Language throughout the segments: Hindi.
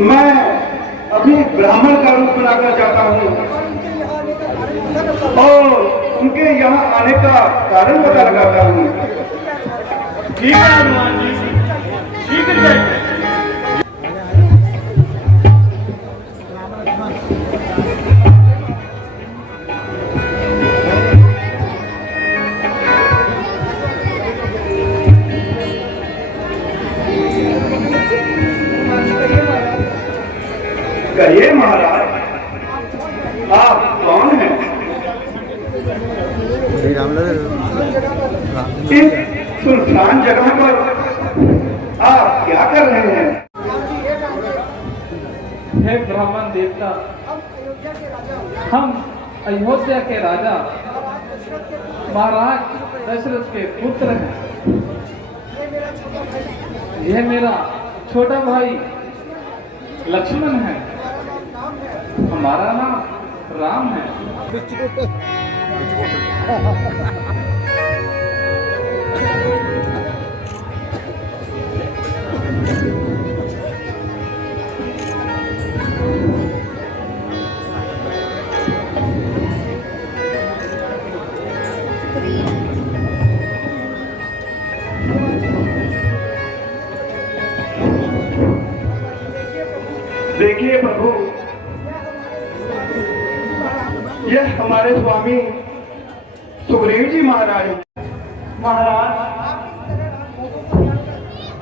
मैं अभी ब्राह्मण का रूप बनाकर जाता हूँ और उनके यहाँ आने का कारण पता लगाता हूँ। ठीक है हनुमान जी, शीघ्र जाइए। कहिए महाराज, आप कौन हैं? इस सुनसान जगह पर आप क्या कर रहे हैं? हे ब्राह्मण देवता, हम अयोध्या के राजा महाराज दशरथ के पुत्र हैं। यह मेरा छोटा भाई लक्ष्मण है। हमारा नाम राम है। देखिए प्रभु, यह हमारे स्वामी सुग्रीव जी महाराज। महाराज,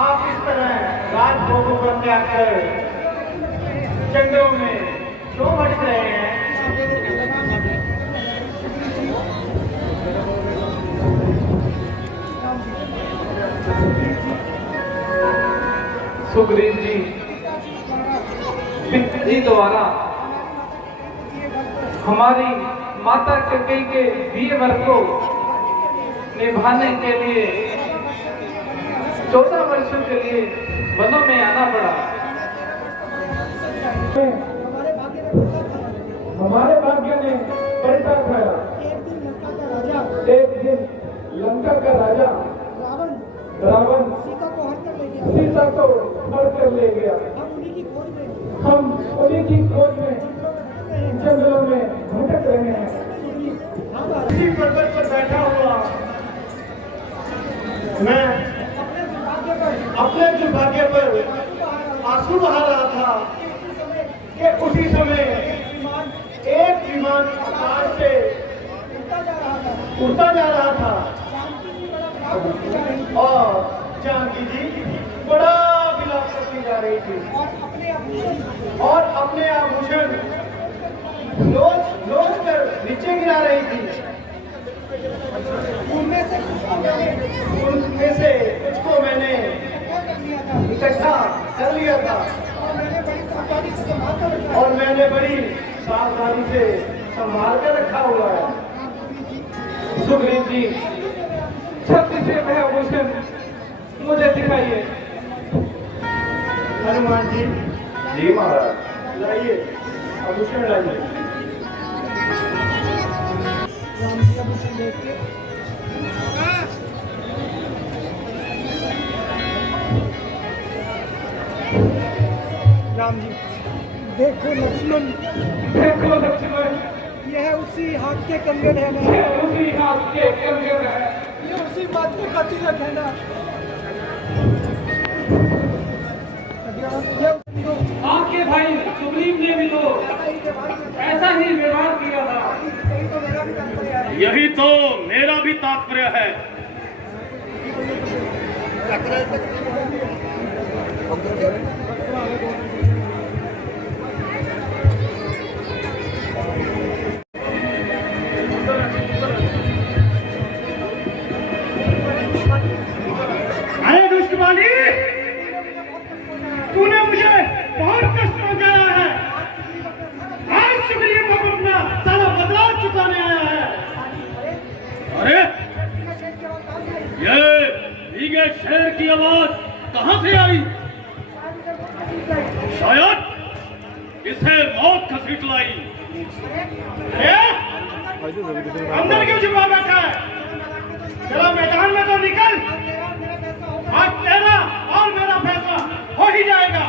आप इस तरह राजभोगों पर त्याग कर जंगलों में क्यों भटक रहे हैं? सुग्रीव जी, पिताजी द्वारा हमारी माता कैकेयी के दिए वर को निभाने के लिए 14 वर्षों के लिए वनों में आना पड़ा। हमारे भाग्य ने पलटा खाया। एक दिन लंका का राजा रावण सीता को हर कर ले गया। हम उन्हीं की खोज में जंगलों में भटक रहे हैं। इसी पर्वत पर बैठा हुआ मैं अपने दुर्भाग्य पर आंसू बहा रहा था कि उसी समय एक विमान आकाश से उड़ता जा रहा था और जानकी जी बड़ा विलाप करती जा रही थी और अपने आभूषण नोच कर नीचे गिरा रही थी। उनमें से कुछ को मैंने इकट्ठा कर लिया था और मैंने बड़ी सावधानी से संभाल कर रखा हुआ है। सुग्रीव जी, 36वें आभूषण मुझे दिखाइए। हनुमान जी, जी महाराज। लाइए आभूषण लाइए। राम जी, देखो लक्ष्मण, देखो लक्ष्मण, यह उसी हाथ के कंगन है ना? यह उसी हाथ के कंगन है। ये उसी बात के का तिलक है ना? आपके भाई सुग्रीव ने भी तो ऐसा ही व्यवहार किया था। यही तो मेरा भी तात्पर्य है। अरे दुष्टवाली, तूने मुझे बहुत कष्ट पहुंचाया है। आज सुग्रीव को अपना सारा बदला चुकाने आया है। अरे ये भीगे शेर की आवाज कहां से आई? शायद इसे मौत घसीट लाई। अंदर क्यों छुपा बैठा है? चलो मैदान में तो निकल। आज तेरा और मेरा फैसला हो ही जाएगा।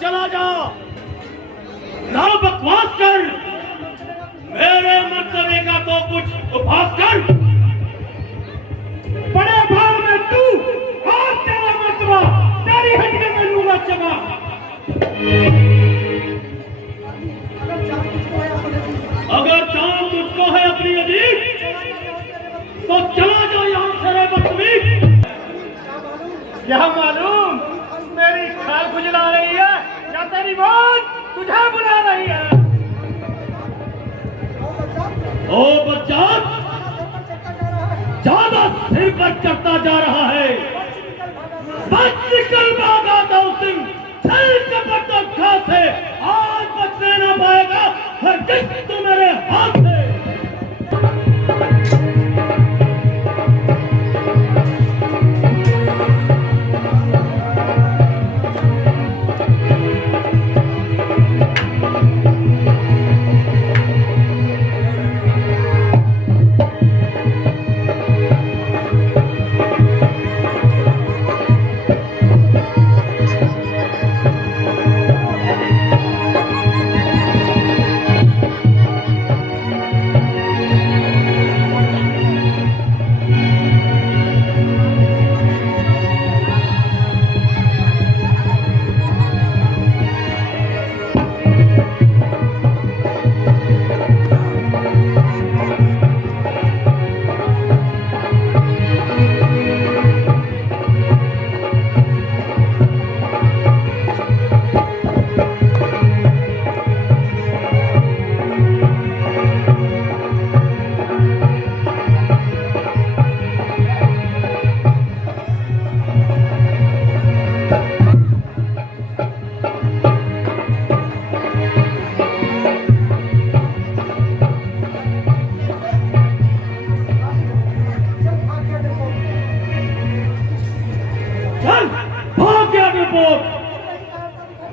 चला जा, ना बकवास कर, मेरे मर्तबे का तो कुछ उपहास कर। बड़े भाव में तू और तेरा मर्तबा तेरी हड्डी में लूंगा चबा। अगर चांद तुझको है अपनी अजीब तो चला जा यहाँ से रे बदतमीज। क्या मालूम मेरी खाल खुजला रही है या तेरी मौत तुझे बुला रही है। ओ बच्चा, ज्यादा सिर पर चढ़ता जा रहा है। बच निकल भागा तो उस दिन छल कपट खा से आज बचने न पाएगा हरगिज़ तू मेरे हाथ से।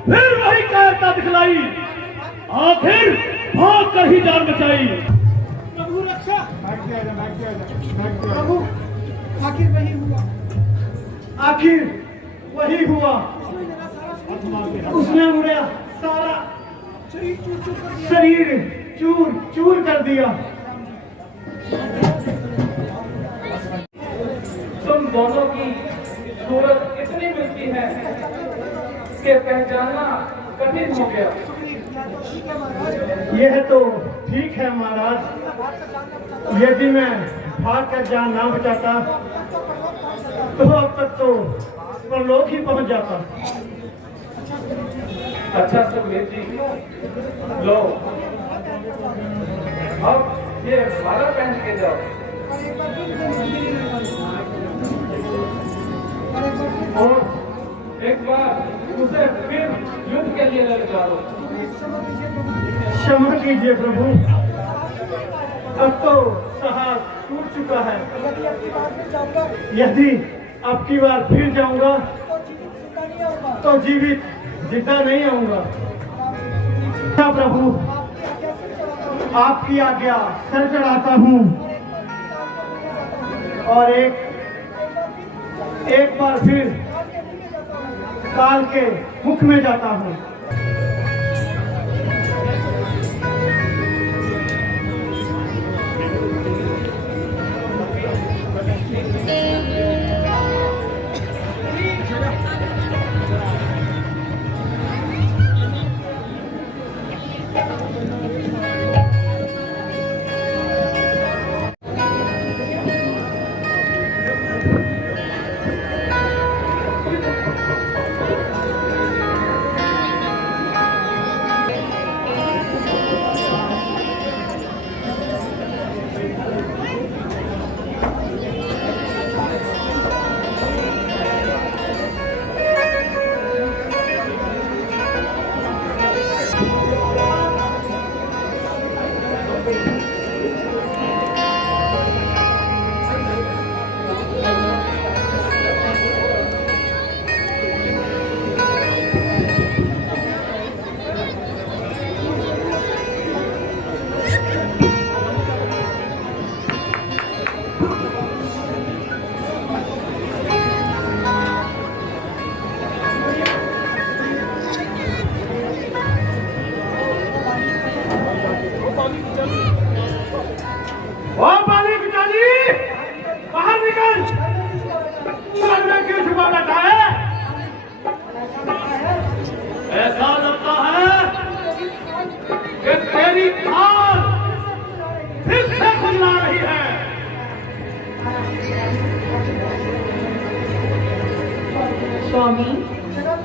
फिर वही कायरता दिखलाई, आखिर भाग कर ही जान बचाई। प्रभु रक्षा। प्रभु आखिर वही हुआ। आखिर वही हुआ। उसने मेरा सारा शरीर चूर चूर कर दिया। तुम दोनों की सूरत इतनी मिलती है कि पहचानना कठिन हो गया। यह तो ठीक है महाराज, यदि मैं भाग कर जान ना बचाता तो अब तक तो परलोक ही पहुंच जाता। अच्छा सुखदेव जी, लो अब ये माला पहन के जाओ और एक बार उसे फिर युद्ध के लिए लगा दो। क्षमा कीजिए प्रभु, अब तो साहस टूट चुका है। यदि अब की बार फिर जाऊंगा तो जीवित जिंदा नहीं आऊंगा। हाँ प्रभु, आपकी आज्ञा सर चढ़ाता हूँ और एक बार फिर काल के मुख में जाता हूँ।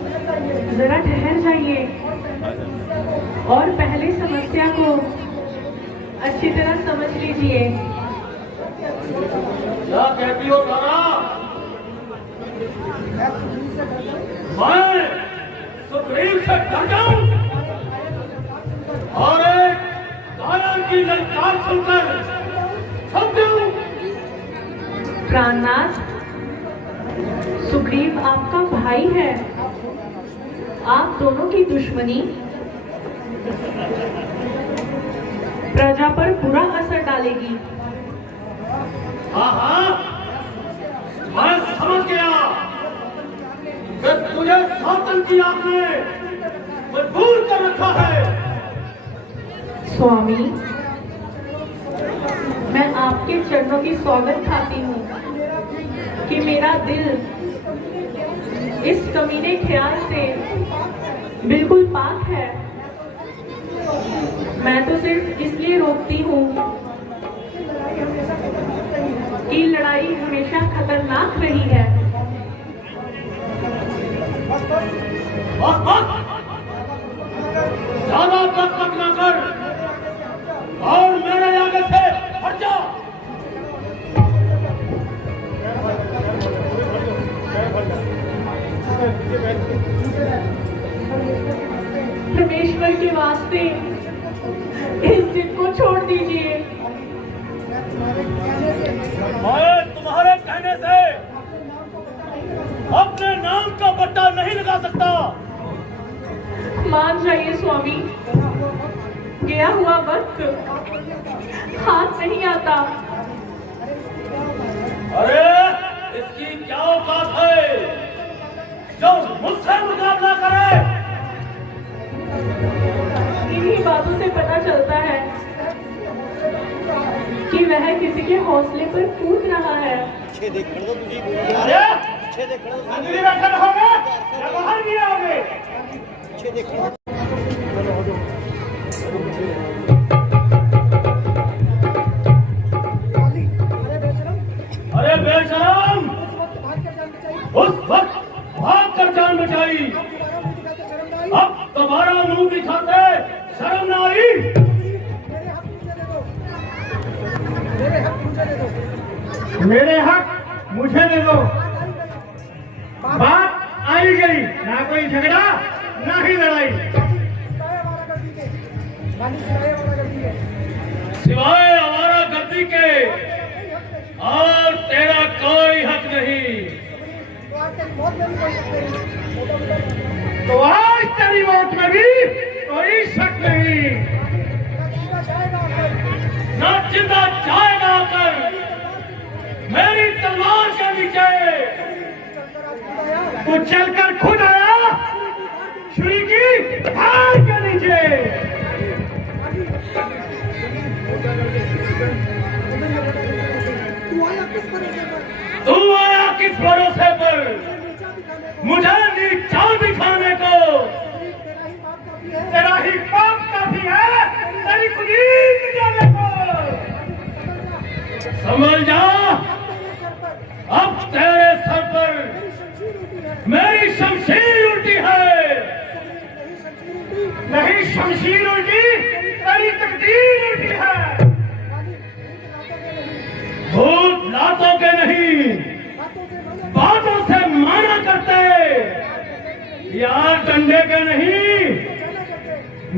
जरा ठहर जाइए और पहले समस्या को अच्छी तरह समझ लीजिए। क्या कहती हो तारा? मैं सुग्रीव से डर जाऊं और एक कायर की ललकार सुनकर समझूं? प्राणनाथ, सुग्रीव आपका भाई है। आप दोनों की दुश्मनी प्रजा पर बुरा असर डालेगी। हाँ हाँ, मैं समझ गया कि तुझे शासन की आग ने मजबूर कर रखा है। स्वामी, मैं आपके चरणों की सौगंध खाती हूँ कि मेरा दिल इस कमीने ख्याल से बिल्कुल पाक है। मैं तो सिर्फ इसलिए रोकती हूँ कि लड़ाई हमेशा खतरनाक रही है। बस बस, ज्यादा बकबक न कर और मेरे आगे से हट जा। परमेश्वर के वास्ते इस जिद को छोड़ दीजिए। मैं तुम्हारे कहने से अपने नाम का पट्टा नहीं लगा सकता। मान जाइए स्वामी, गया हुआ वक्त हाथ नहीं आता। अरे इसकी क्या औकात है जो मुझसे मुकाबला करे? इन्हीं बातों से पता चलता है कि वह किसी के हौसले पर कूद रहा है। अरे अंदर ही बैठे रहोगे या बाहर भी आओगे? अरे बेशरम, उस वक्त भाग कर जान बचाई, अब तुम्हारा मुंह दिखाते शर्म न आई? मेरे हक मुझे दे दो। बात आई गई, ना कोई झगड़ा ना ही लड़ाई। सिवाय आवारा गर्दी के और तेरा कोई हक नहीं। तो आज तेरी मौत में भी कोई शक नहीं। न जिंदा जाएगा कर मेरी तलवार के नीचे। तू चलकर खुद आया छुरी की धार के नीचे। तू आया किस भरोसे पर मुझे नीचा दिखाने को? तेरा ही पाप काफी है तेरी खुदी मिटाने को। समझ जा, अब तेरे सर पर मेरी शमशीर उल्टी है। नहीं शमशीर उल्टी, तेरी तकदीर उल्टी है। भूत लातों के नहीं बातों से माना करते, यार डंडे के नहीं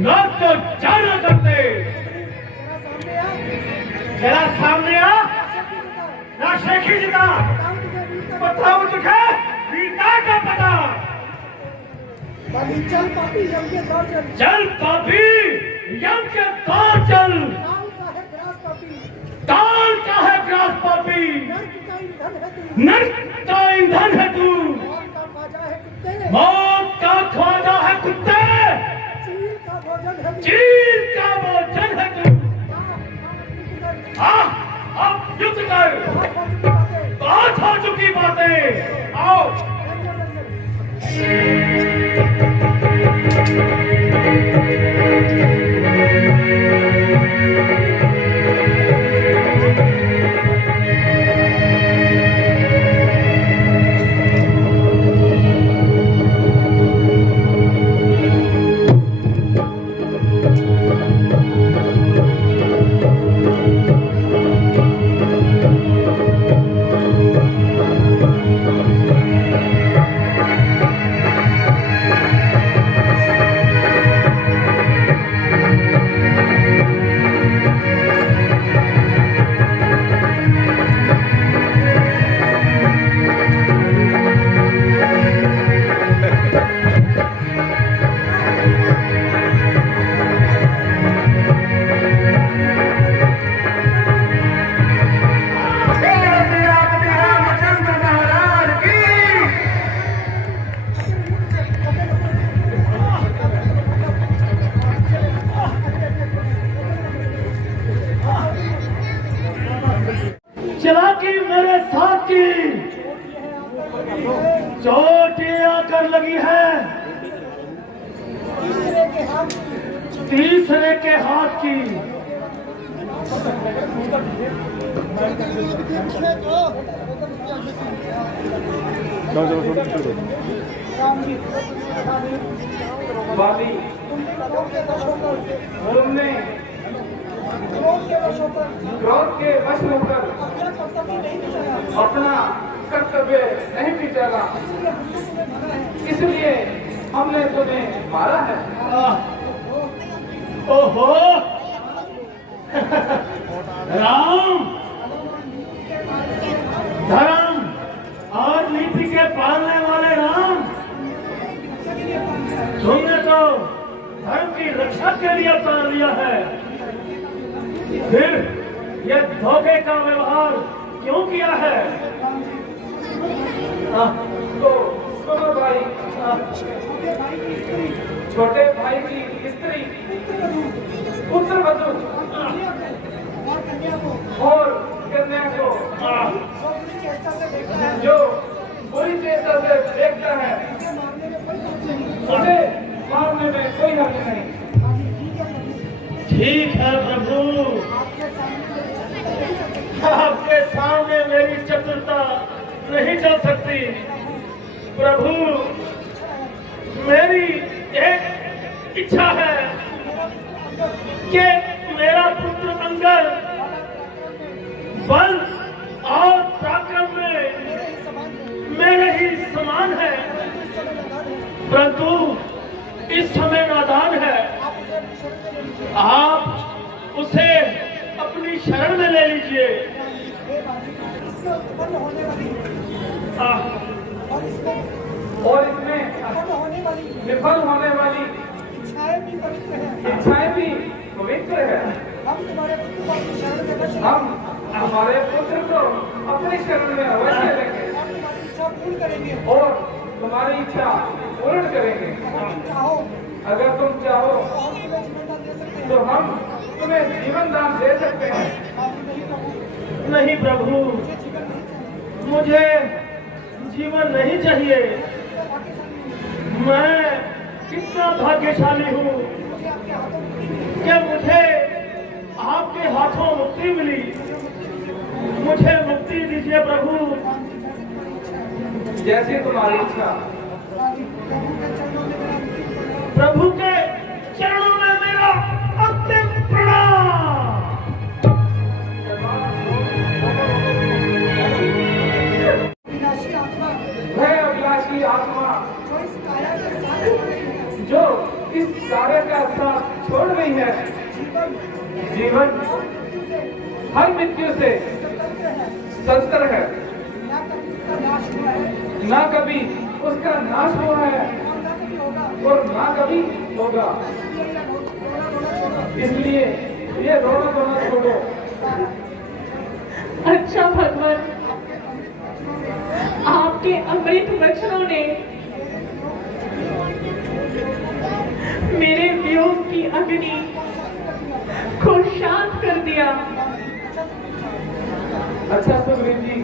नाक तो जाना करते। जरा सामने आ, ना शेखी जी का बताओ तुझे वीरता का पता। चल पापी यम के दौर चल, चल पापी यम के दौर चल। ताल का है ग्रास पापी, नर्क का ईंधन है तू, मौत का ख्वाजा है कुत्ते, चील का भोजन है तू। अब युद्ध कर, बात हो चुकी बातें, आओ। तीसरे के हाथ की वाली तुमने क्रोध के वश होकर अपना कर्तव्य नहीं बिचारा, इसलिए हमने तुम्हें मारा है। ओहो राम, धर्म और नीति के पालने वाले राम, तुमने तो धर्म की रक्षा के लिए अवतार लिया है, फिर यह धोखे का व्यवहार क्यों किया है? तो सुनो भाई, छोटे भाई की स्त्री पुत्र वधू और कन्या को जो बुरी चेष्टा से देखता है, उसे मारने में कोई हर्ज नहीं। ठीक है प्रभु, आपके सामने मेरी चतुरता नहीं चल सकती। प्रभु, मेरी एक इच्छा है कि मेरा पुत्र अंगद बल और पराक्रम में मेरे ही समान है, परंतु इस समय नादान है। आप उसे अपनी शरण में ले लीजिए। और इसमें विफल होने वाली इच्छाएं भी पवित्र है। हम हमारे पुत्र को अपनी शरण में अवश्य लेंगे और तुम्हारी इच्छा पूर्ण करेंगे। अगर तुम चाहो तो हम तुम्हें जीवन दान दे सकते हैं। नहीं प्रभु, मुझे जीवन नहीं चाहिए। मैं कितना भाग्यशाली हूँ कि मुझे आपके हाथों मुक्ति मिली। मुझे मुक्ति दीजिए प्रभु। जैसी तुम्हारी इच्छा। प्रभु के चरणों में मेरा अंतिम प्रणाम। वह अभिलाषी आत्मा जो इस कार्य का साथ छोड़ रही है, जीवन हर मृत्यु से संतर है, ना कभी उसका नाश हुआ है और ना कभी होगा। इसलिए ये रोना धोना छोड़ो। अच्छा भगवान, आपके अमृत वचनों ने मेरे वियोग की अग्नि को शांत कर दिया। अच्छा सुग्रीव जी,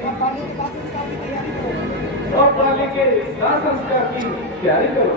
और बाली के दाह संस्कार की तैयारी करो।